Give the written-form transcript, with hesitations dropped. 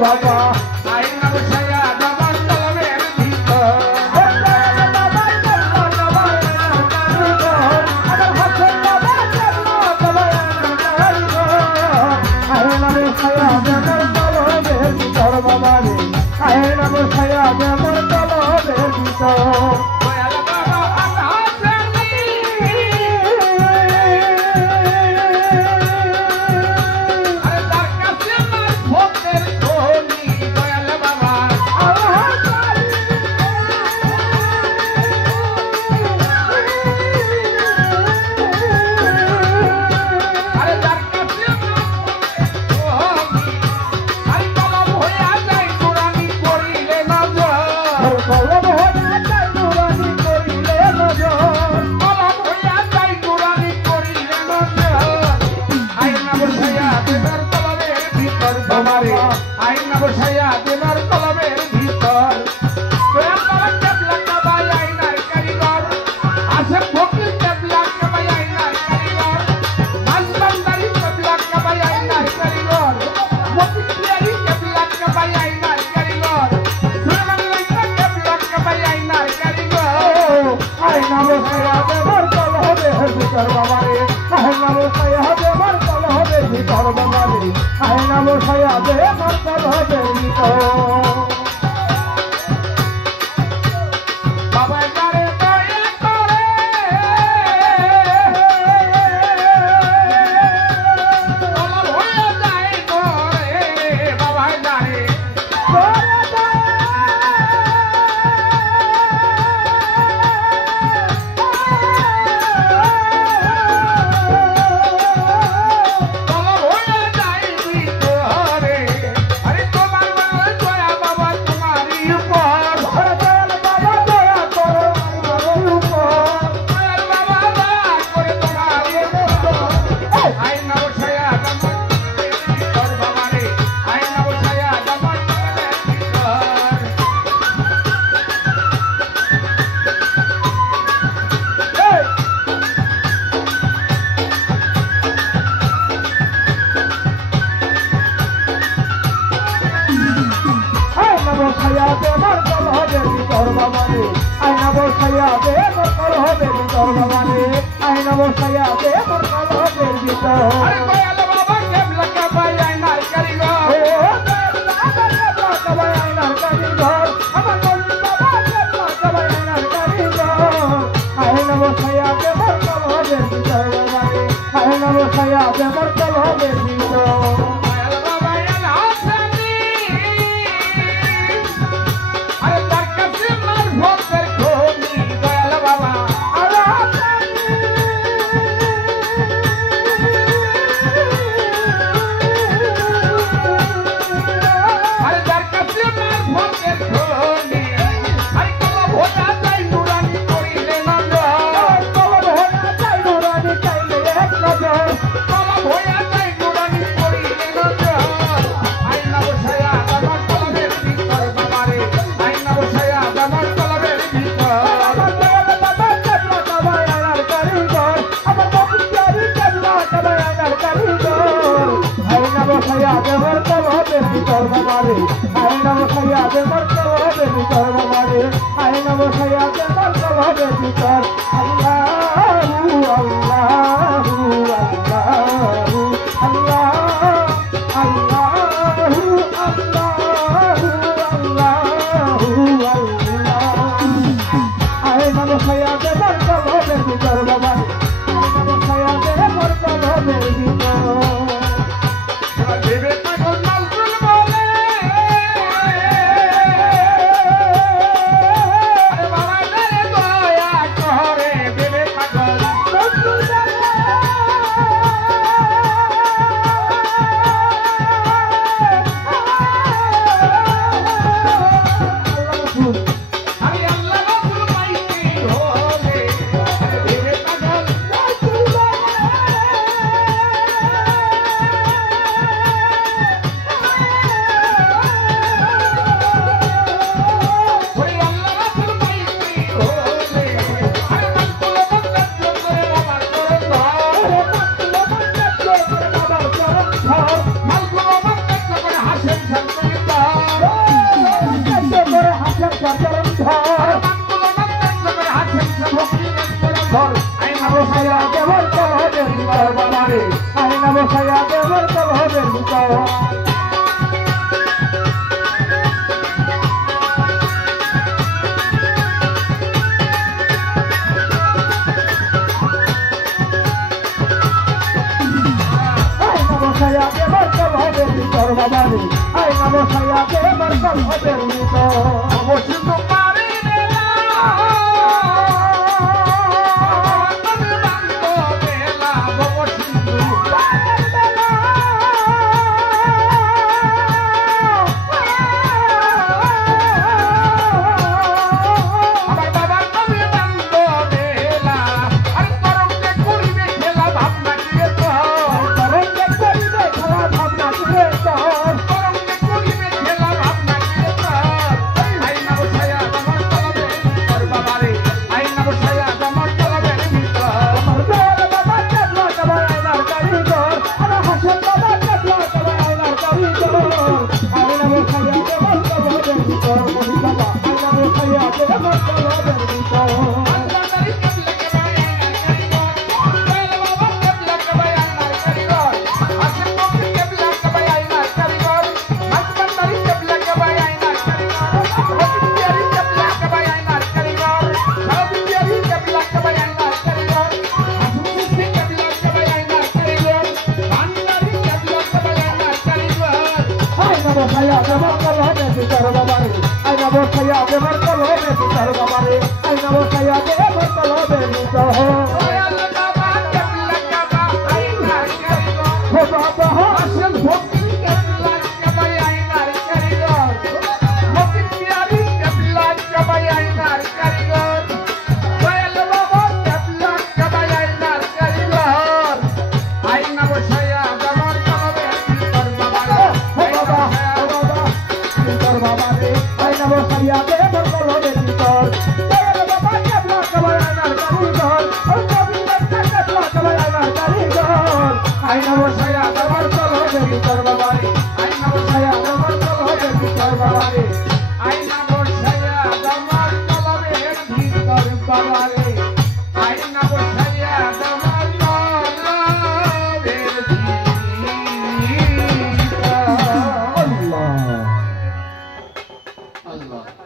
বাবা আইনা বসায়া আমার কলমের ভিতর আইনা বসায়া আমার কলমের ভিতর বাবা রে আইনা বসায়া আমার কলমের ভিতর আইনা বসায়া দেবার কলমের ভিতর আইনার কারিগর আসে ফকির আইনার কারিগর মাসবান্দারি আইনার কারিগর মতিয়ারি আইনার কারিগর আইনার কারিগর আইনা বসায়া দেবার কলমের ভিতর বাবারে আইনা বসায়া দেবার কলমের ভিতর বাবারে আইনা বসায়া দেবার কলমের ভিতর বাবা যারে দয়া করে কলম হয়ে যায় করে বাবা যারে আইনা বসায়া দেবার কলমের ভিতর বাবারে আইনা বসায়া দেবার কলমের ভিতর আরে দয়াল বাবা কেবলা কাবাই আইনার কারিগর আইনার কারিগর আমার বাবা কেবলা কাবাই আইনার কারিগর আইনা বসায়া দেবার কলমের ভিতর বাবারে আইনা বসায়া দেবার কলমের ভিতর আইনা বসায়া দেবার কলমের ভিতর বাবারে আইনা বসায়া দেবার কলমের ভিতর আল্লাহু আল্লাহু আল্লাহু আল্লাহ আল্লাহু আল্লাহু আল্লাহু আল্লাহ আইনা বসায়া দেবার কলমের ভিতর বাবারে আইনা বসায়া দেবার কলমের ভিতর ভিতর বসাইয়া দেবার কল হবে ভিতর বাবারে আয়না বসাইয়া দেবার কল হবে ভিতর অবশ্যই তো পারি বসাইয়া দেবার কল হবে ভিতর বাবারে আয়না বসাইয়া দেবার কল হবে ভিতর বাবারে আয়না বসাইয়া দেবার কল হবে ভিতর আসেন ভক্তি কেবলা সবাই আয়নার কারিগর ভক্তি পিয়ারি কেবলা সবাই আয়নার কারিগর দয়াল বাবা কেবলা সবাই আয়নার কারিগর আয়না বসাইয়া দেবার কল হবে ভিতর বাবারে বাবারে আয়না বসাইয়া দেবার কল হবে ভিতর দয়াল বাবা কেবলা সবাই আয়নার কারিগর কেবলা সবাই আয়নার কারিগর আয়না বসাইয়া দেবার কল হবে ভিতর বাবারে আয়না বসাইয়া দেবার কল হবে ভিতর বাবারে আয়না বসাইয়া দেবার কল হবে ভিতর বাবারে আয়না বসাইয়া দেবার কল হবে ভিতর আল্লাহ আল্লাহ